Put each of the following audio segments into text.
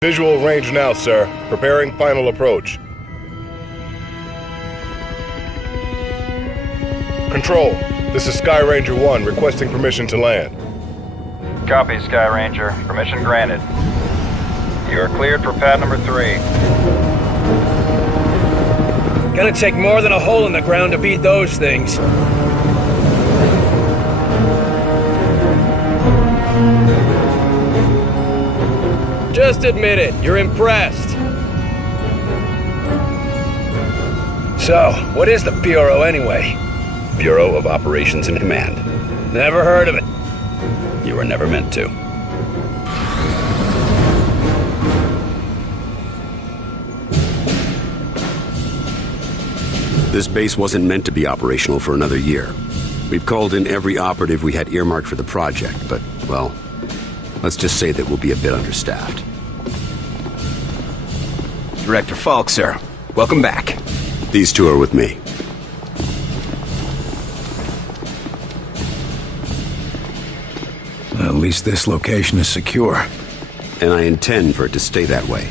Visual range now, sir. Preparing final approach. Control, this is Sky Ranger 1 requesting permission to land. Copy, Sky Ranger. Permission granted. You are cleared for pad number 3. Gonna take more than a hole in the ground to beat those things. Just admit it, you're impressed. So, what is the Bureau anyway? Bureau of Operations and Command. Never heard of it. You were never meant to. This base wasn't meant to be operational for another year. We've called in every operative we had earmarked for the project, but, well, let's just say that we'll be a bit understaffed. Director Falk, sir. Welcome back. These two are with me. At least this location is secure. And I intend for it to stay that way.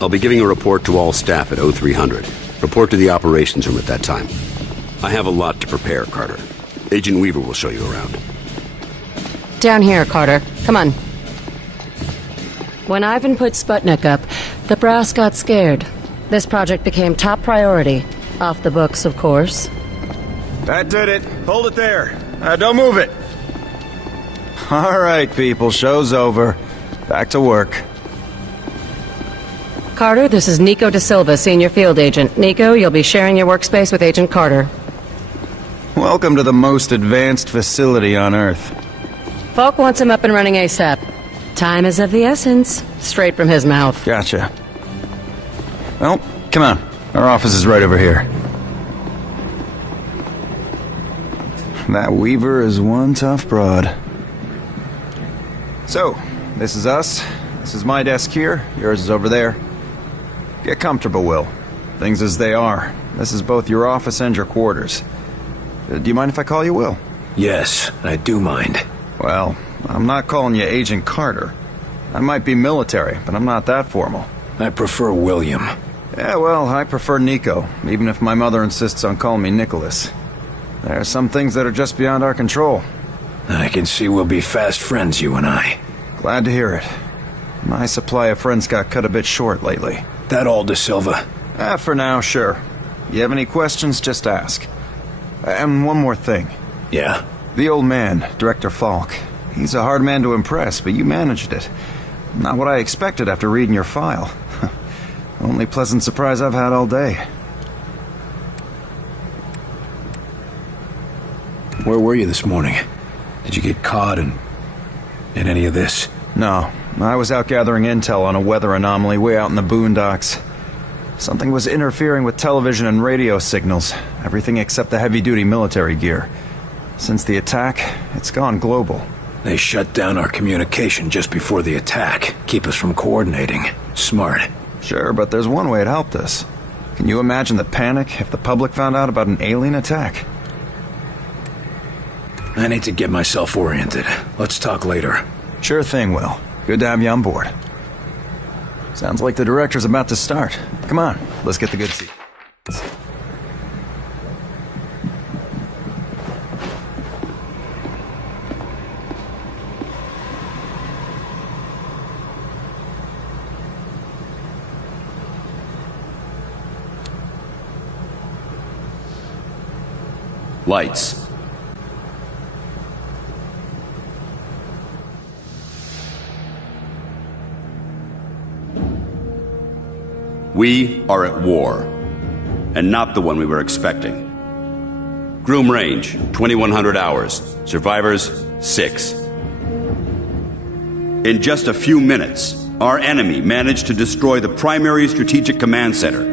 I'll be giving a report to all staff at 0300. Report to the operations room at that time. I have a lot to prepare, Carter. Agent Weaver will show you around. Down here, Carter. Come on. When Ivan put Sputnik up, the brass got scared. This project became top priority. Off the books, of course. That did it. Hold it there. Don't move it. All right, people. Show's over. Back to work. Carter, this is Nico Da Silva, Senior Field Agent. Nico, you'll be sharing your workspace with Agent Carter. Welcome to the most advanced facility on Earth. Falk wants him up and running ASAP. Time is of the essence. Straight from his mouth. Gotcha. Well, come on. Our office is right over here. That Weaver is one tough broad. So, this is us. This is my desk here. Yours is over there. Get comfortable, Will. Things as they are. This is both your office and your quarters. Do you mind if I call you Will? Yes, I do mind. Well, I'm not calling you Agent Carter. I might be military, but I'm not that formal. I prefer William. Yeah, well, I prefer Nico, even if my mother insists on calling me Nicholas. There are some things that are just beyond our control. I can see we'll be fast friends, you and I. Glad to hear it. My supply of friends got cut a bit short lately. That all, Da Silva? For now, sure. You have any questions, just ask. And one more thing. Yeah? The old man, Director Falk. He's a hard man to impress, but you managed it. Not what I expected after reading your file. Only pleasant surprise I've had all day. Where were you this morning? Did you get caught in any of this? No, I was out gathering intel on a weather anomaly way out in the boondocks. Something was interfering with television and radio signals, everything except the heavy-duty military gear. Since the attack, it's gone global. They shut down our communication just before the attack, keep us from coordinating. Smart. Sure, but there's one way it helped us. Can you imagine the panic if the public found out about an alien attack? I need to get myself oriented. Let's talk later. Sure thing, Will. Good to have you on board. Sounds like the director's about to start. Come on, let's get the good seat. Lights. We are at war, and not the one we were expecting. Groom range, 2100 hours. Survivors, 6. In just a few minutes, our enemy managed to destroy the primary strategic command center.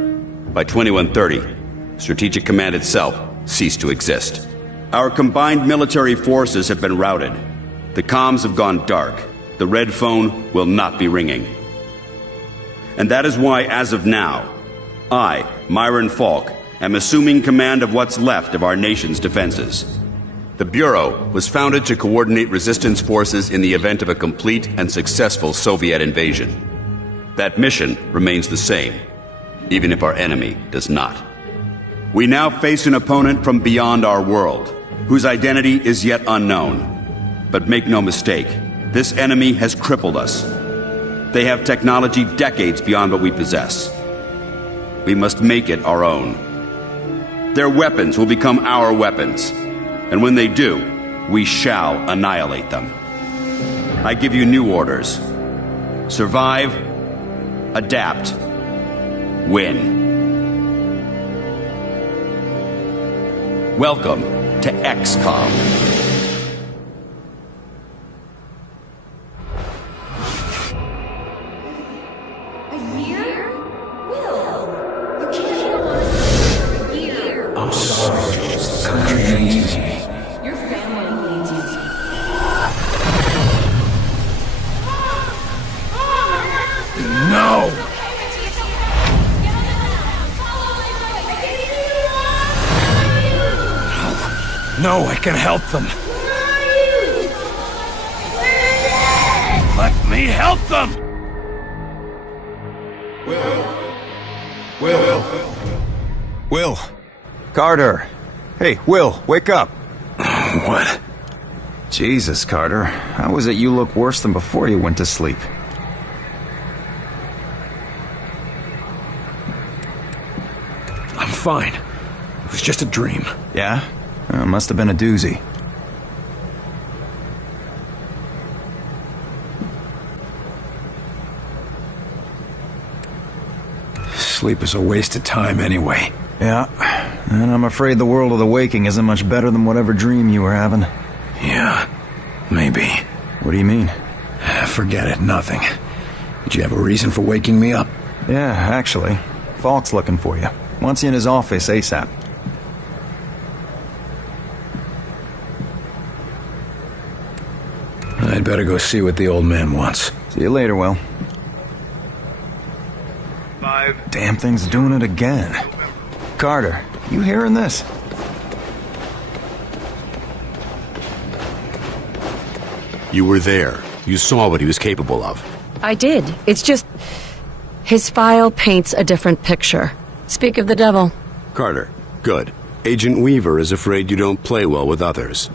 By 2130, Strategic Command itself ceased to exist. Our combined military forces have been routed. The comms have gone dark. The red phone will not be ringing. And that is why, as of now, I, Myron Falk, am assuming command of what's left of our nation's defenses. The Bureau was founded to coordinate resistance forces in the event of a complete and successful Soviet invasion. That mission remains the same, even if our enemy does not. We now face an opponent from beyond our world, whose identity is yet unknown. But make no mistake, this enemy has crippled us. They have technology decades beyond what we possess. We must make it our own. Their weapons will become our weapons, and when they do, we shall annihilate them. I give you new orders. Survive, adapt, win. Welcome to XCOM. A year? Will, you can't go on for a year. I'm sorry, the country needs me. Your family needs you. No! No, I can help them. Let me help them! Will. Carter. Hey, Will, wake up. What? Jesus, Carter. How is it you look worse than before you went to sleep? I'm fine. It was just a dream. Yeah? Must have been a doozy. Sleep is a waste of time anyway. Yeah, and I'm afraid the world of the waking isn't much better than whatever dream you were having. Yeah, maybe. What do you mean? Forget it, nothing. Did you have a reason for waking me up? Yeah, actually. Falk's looking for you. Wants you in his office ASAP. I'd better go see what the old man wants. See you later, Will. 5. Damn thing's doing it again. Carter, you hearing this? You were there. You saw what he was capable of. I did. It's just... his file paints a different picture. Speak of the devil. Carter, good. Agent Weaver is afraid you don't play well with others.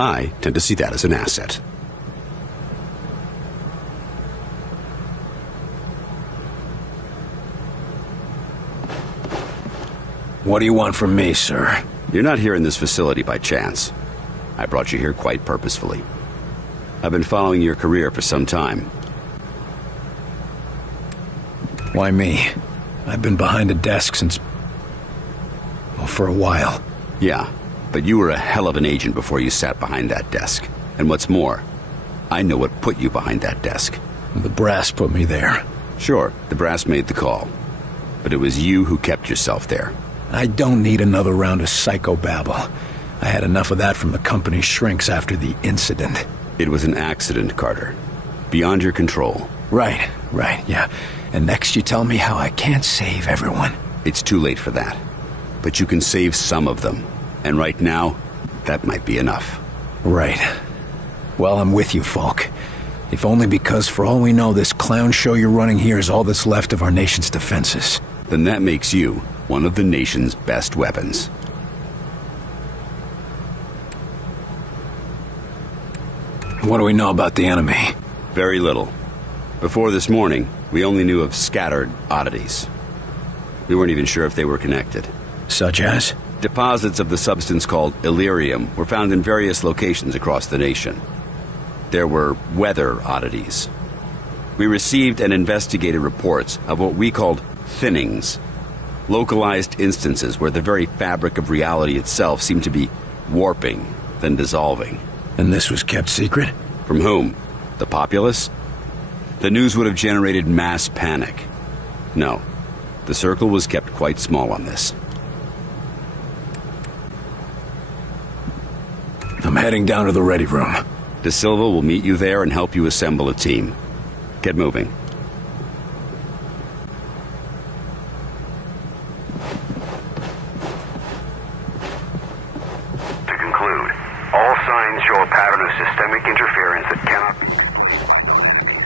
I tend to see that as an asset. What do you want from me, sir? You're not here in this facility by chance. I brought you here quite purposefully. I've been following your career for some time. Why me? I've been behind a desk since... well, for a while. Yeah, but you were a hell of an agent before you sat behind that desk. And what's more, I know what put you behind that desk. The brass put me there. Sure, the brass made the call. But it was you who kept yourself there. I don't need another round of psychobabble. I had enough of that from the company's shrinks after the incident. It was an accident, Carter. Beyond your control. Right, yeah. And next you tell me how I can't save everyone. It's too late for that. But you can save some of them. And right now, that might be enough. Right. Well, I'm with you, Falk. If only because, for all we know, this clown show you're running here is all that's left of our nation's defenses. Then that makes you one of the nation's best weapons. What do we know about the enemy? Very little. Before this morning, we only knew of scattered oddities. We weren't even sure if they were connected. Such as? Deposits of the substance called Illyrium were found in various locations across the nation. There were weather oddities. We received and investigated reports of what we called thinnings. Localized instances where the very fabric of reality itself seemed to be warping, then dissolving. And this was kept secret? From whom? The populace? The news would have generated mass panic. No, the circle was kept quite small on this. I'm heading down to the ready room. De Silva will meet you there and help you assemble a team. Get moving. To conclude, all signs show a pattern of systemic interference that cannot be replaced by Declassified.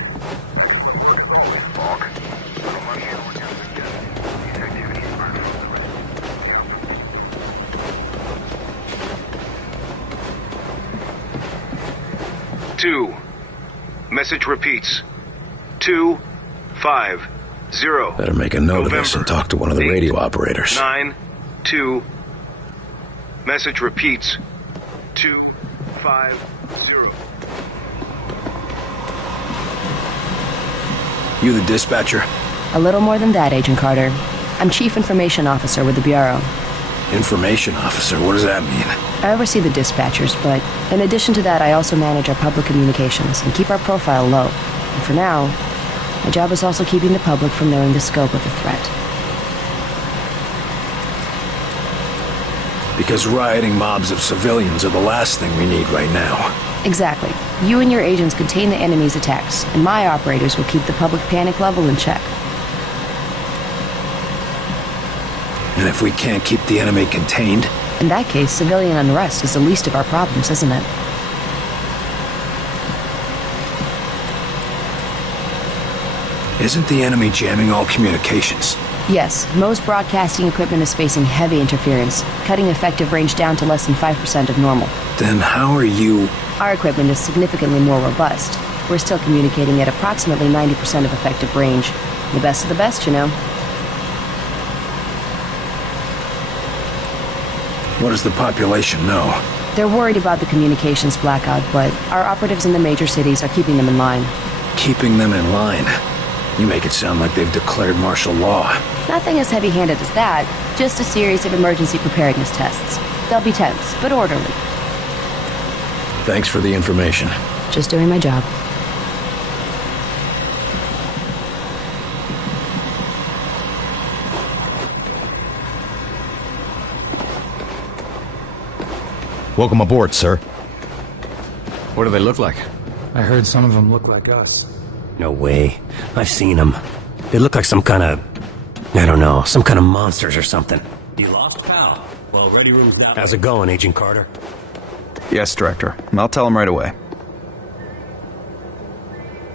2. Message repeats. 250. Better make a note of this and talk to one of the radio operators. 9-2. Message repeats. 250. You the dispatcher? A little more than that, Agent Carter. I'm Chief Information Officer with the Bureau. Information officer? What does that mean? I oversee the dispatchers, but in addition to that, I also manage our public communications and keep our profile low. And for now, my job is also keeping the public from knowing the scope of the threat. Because rioting mobs of civilians are the last thing we need right now. Exactly. You and your agents contain the enemy's attacks, and my operators will keep the public panic level in check. And if we can't keep the enemy contained? In that case, civilian unrest is the least of our problems, isn't it? Isn't the enemy jamming all communications? Yes, most broadcasting equipment is facing heavy interference, cutting effective range down to less than 5% of normal. Then how are you... Our equipment is significantly more robust. We're still communicating at approximately 90% of effective range. The best of the best, you know. What does the population know? They're worried about the communications blackout, but our operatives in the major cities are keeping them in line. Keeping them in line? You make it sound like they've declared martial law. Nothing as heavy-handed as that, just a series of emergency preparedness tests. They'll be tense, but orderly. Thanks for the information. Just doing my job. Welcome aboard, sir. What do they look like? I heard some of them look like us. No way. I've seen them. They look like some kind of... I don't know, some kind of monsters or something. You lost, pal? Well, ready room's down. How's it going, Agent Carter? Yes, Director. I'll tell him right away.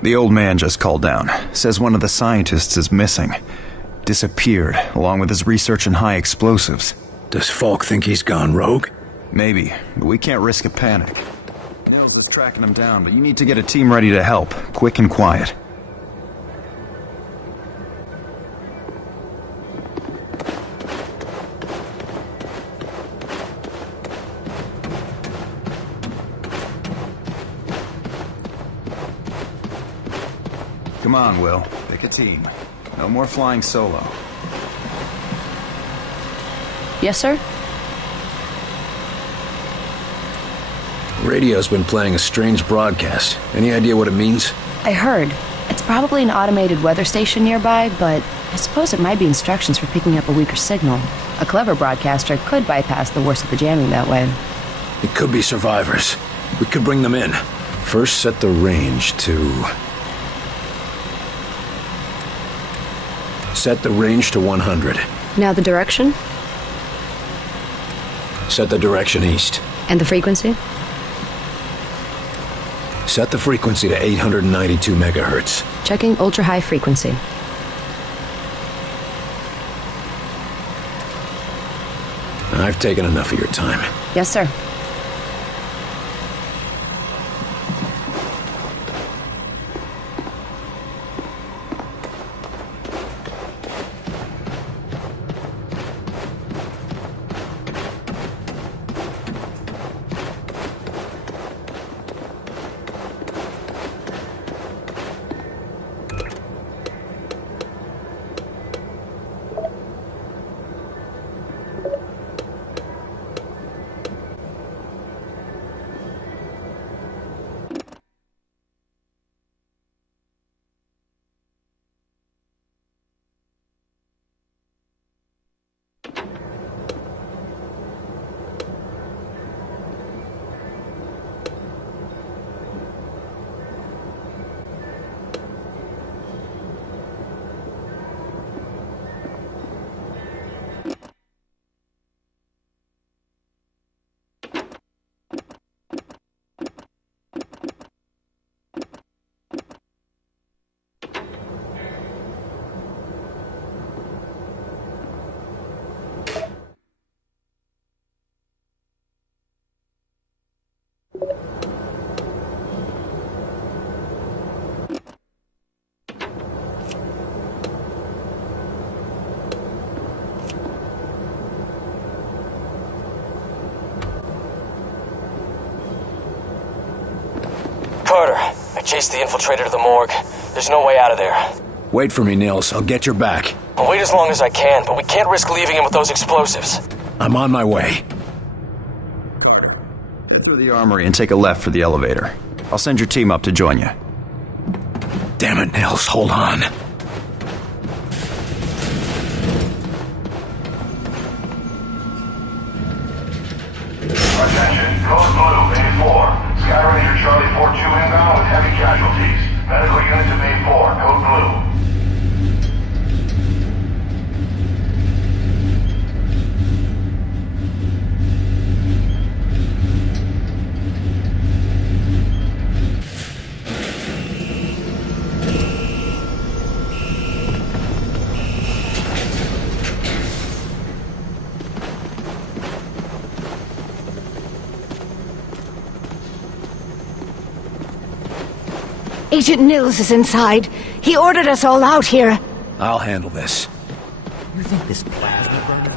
The old man just called down. Says one of the scientists is missing. Disappeared, along with his research in high explosives. Does Falk think he's gone rogue? Maybe, but we can't risk a panic. Nils is tracking him down, but you need to get a team ready to help, quick and quiet. Come on, Will. Pick a team. No more flying solo. Yes, sir? Radio's been playing a strange broadcast. Any idea what it means? I heard. It's probably an automated weather station nearby, but I suppose it might be instructions for picking up a weaker signal. A clever broadcaster could bypass the worst of the jamming that way. It could be survivors. We could bring them in. First, set the range to... Set the range to 100. Now the direction? Set the direction east. And the frequency? Set the frequency to 892 megahertz. Checking ultra-high frequency. I've taken enough of your time. Yes, sir. chased the infiltrator to the morgue. There's no way out of there. Wait for me, Nils. I'll get your back. I'll wait as long as I can, but we can't risk leaving him with those explosives. I'm on my way. Through the armory and take a left for the elevator. I'll send your team up to join you. Damn it, Nils. Hold on. Attention, code blue, Bay 4. Sky Ranger Charlie 4-2 inbound with heavy casualties. Medical unit to Bay 4, code blue. Agent Nils is inside. He ordered us all out here. I'll handle this. You think this plasma burner?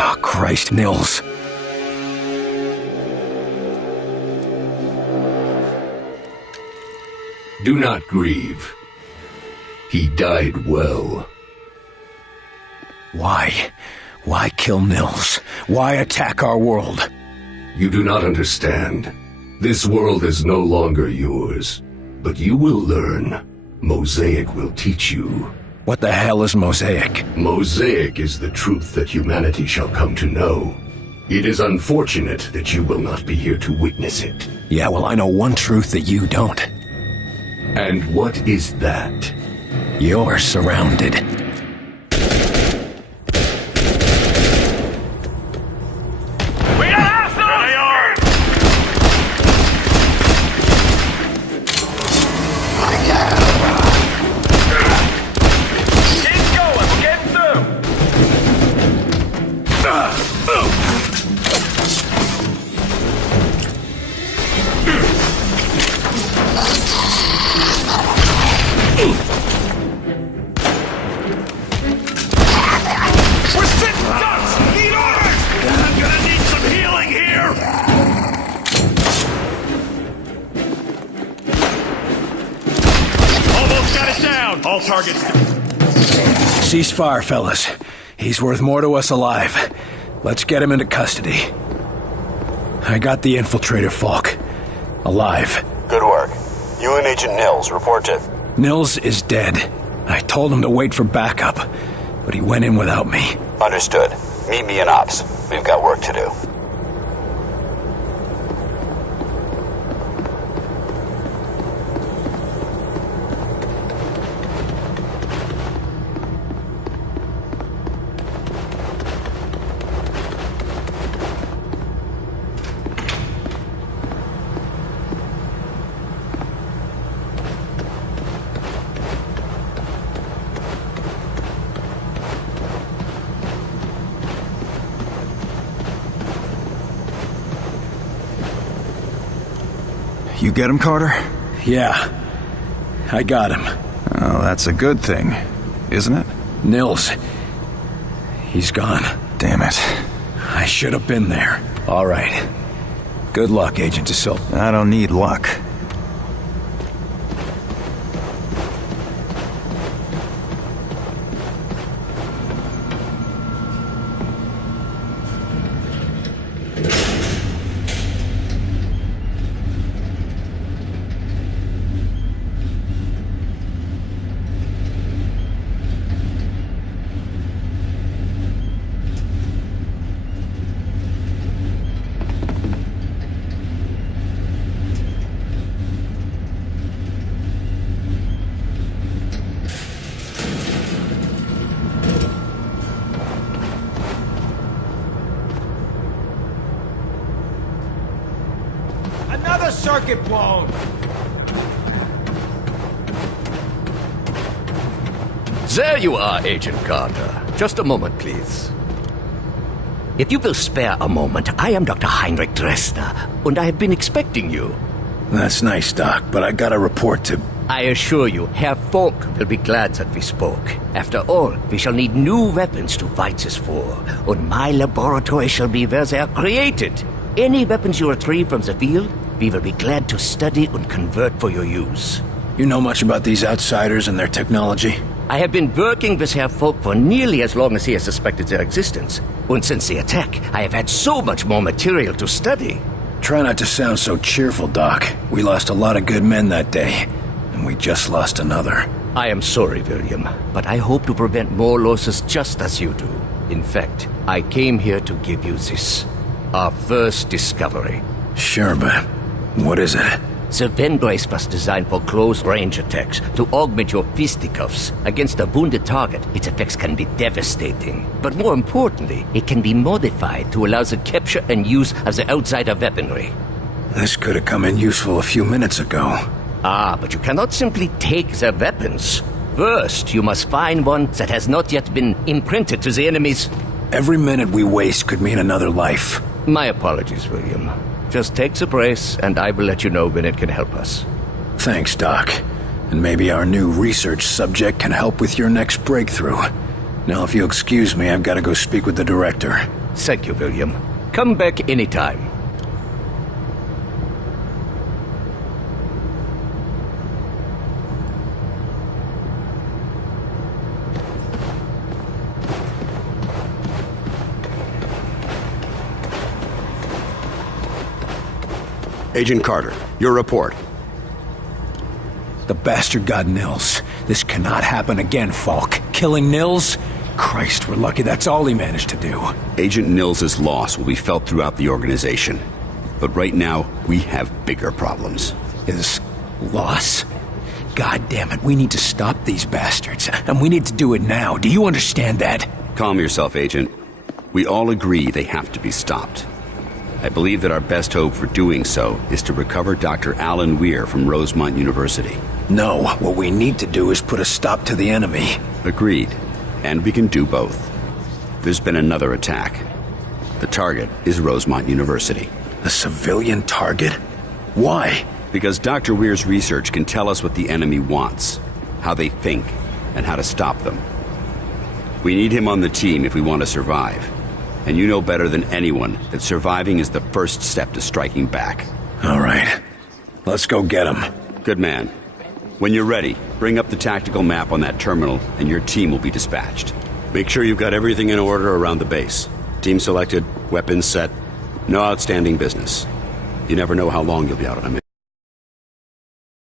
Oh, Christ, Nils. Do not grieve. He died well. Why? Why kill Nils? Why attack our world? You do not understand. This world is no longer yours. But you will learn. Mosaic will teach you. What the hell is Mosaic? Mosaic is the truth that humanity shall come to know. It is unfortunate that you will not be here to witness it. Yeah, well, I know one truth that you don't. And what is that? You're surrounded. All targets. Ceasefire, fellas. He's worth more to us alive. Let's get him into custody. I got the infiltrator, Falk. Alive. Good work. You and Agent Nils, report it. Nils is dead. I told him to wait for backup, but he went in without me. Understood. Meet me in Ops. We've got work to do. You get him, Carter? Yeah. I got him. Oh, that's a good thing, isn't it? Nils. He's gone. Damn it. I should have been there. All right. Good luck, Agent DeSilva. I don't need luck. Another circuit blown! There you are, Agent Carter. Just a moment, please. If you will spare a moment, I am Dr. Heinrich Dresner, and I have been expecting you. That's nice, Doc, but I got a report to... I assure you, Herr Falk will be glad that we spoke. After all, we shall need new weapons to fight this war, and my laboratory shall be where they are created. Any weapons you retrieve from the field, we will be glad to study and convert for your use. You know much about these outsiders and their technology? I have been working with Herr Falk for nearly as long as he has suspected their existence. And since the attack, I have had so much more material to study. Try not to sound so cheerful, Doc. We lost a lot of good men that day, and we just lost another. I am sorry, William, but I hope to prevent more losses just as you do. In fact, I came here to give you this. Our first discovery. Sure, but what is it? The Venbrace was designed for close-range attacks to augment your fisticuffs. Against a wounded target, its effects can be devastating. But more importantly, it can be modified to allow the capture and use of the outsider weaponry. This could have come in useful a few minutes ago. Ah, but you cannot simply take their weapons. First, you must find one that has not yet been imprinted to the enemies. Every minute we waste could mean another life. My apologies, William. Just take the brace, and I will let you know when it can help us. Thanks, Doc. And maybe our new research subject can help with your next breakthrough. Now, if you'll excuse me, I've got to go speak with the director. Thank you, William. Come back anytime. Agent Carter, your report. The bastard got Nils. This cannot happen again, Falk. Killing Nils? Christ, we're lucky that's all he managed to do. Agent Nils' loss will be felt throughout the organization. But right now, we have bigger problems. His loss? God damn it, we need to stop these bastards. And we need to do it now. Do you understand that? Calm yourself, Agent. We all agree they have to be stopped. I believe that our best hope for doing so is to recover Dr. Alan Weir from Rosemont University. No, what we need to do is put a stop to the enemy. Agreed. And we can do both. There's been another attack. The target is Rosemont University. A civilian target? Why? Because Dr. Weir's research can tell us what the enemy wants, how they think, and how to stop them. We need him on the team if we want to survive. And you know better than anyone that surviving is the first step to striking back. All right. Let's go get him. Good man. When you're ready, bring up the tactical map on that terminal and your team will be dispatched. Make sure you've got everything in order around the base. Team selected, weapons set, no outstanding business. You never know how long you'll be out on a mission.